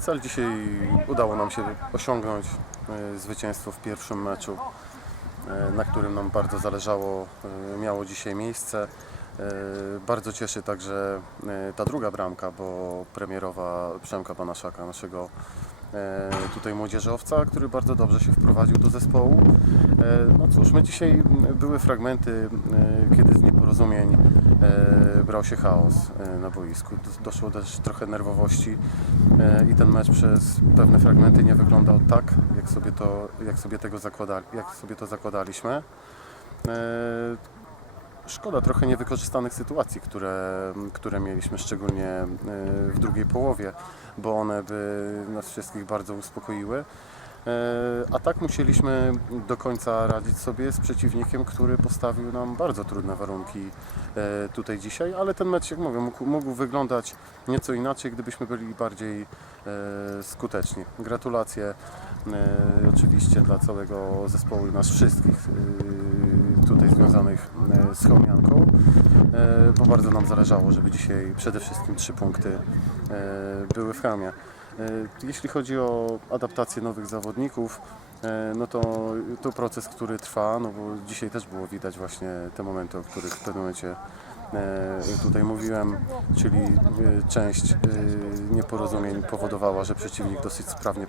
Cel dzisiaj udało nam się osiągnąć e, zwycięstwo w pierwszym meczu, e, na którym nam bardzo zależało, e, miało dzisiaj miejsce. Bardzo cieszy także ta druga bramka, bo premierowa Przemka Banaszaka, naszego tutaj młodzieżowca, który bardzo dobrze się wprowadził do zespołu. E, No cóż, my dzisiaj były fragmenty, e, kiedy z nieporozumień e, brał się chaos e, na boisku. Do- Doszło też trochę nerwowości e, i ten mecz przez pewne fragmenty nie wyglądał tak, jak sobie to, jak sobie tego zakładali, jak sobie to zakładaliśmy. Szkoda trochę niewykorzystanych sytuacji, które, które mieliśmy szczególnie e, w drugiej połowie, bo one by nas wszystkich bardzo uspokoiły. E, A tak musieliśmy do końca radzić sobie z przeciwnikiem, który postawił nam bardzo trudne warunki e, tutaj dzisiaj, ale ten mecz, jak mówię, mógł, mógł wyglądać nieco inaczej, gdybyśmy byli bardziej skuteczni. Gratulacje oczywiście dla całego zespołu i nas wszystkich tutaj związanych z Chełmianką, e, bo bardzo nam zależało, żeby dzisiaj przede wszystkim trzy punkty e, były w Chełmie. E, Jeśli chodzi o adaptację nowych zawodników, no to to proces, który trwa, no bo dzisiaj też było widać właśnie te momenty, o których w pewnym momencie tutaj mówiłem, czyli część nieporozumień powodowała, że przeciwnik dosyć sprawnie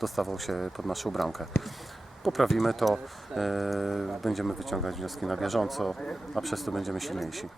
dostawał się pod naszą bramkę. Poprawimy to, e, będziemy wyciągać wnioski na bieżąco, a przez to będziemy silniejsi.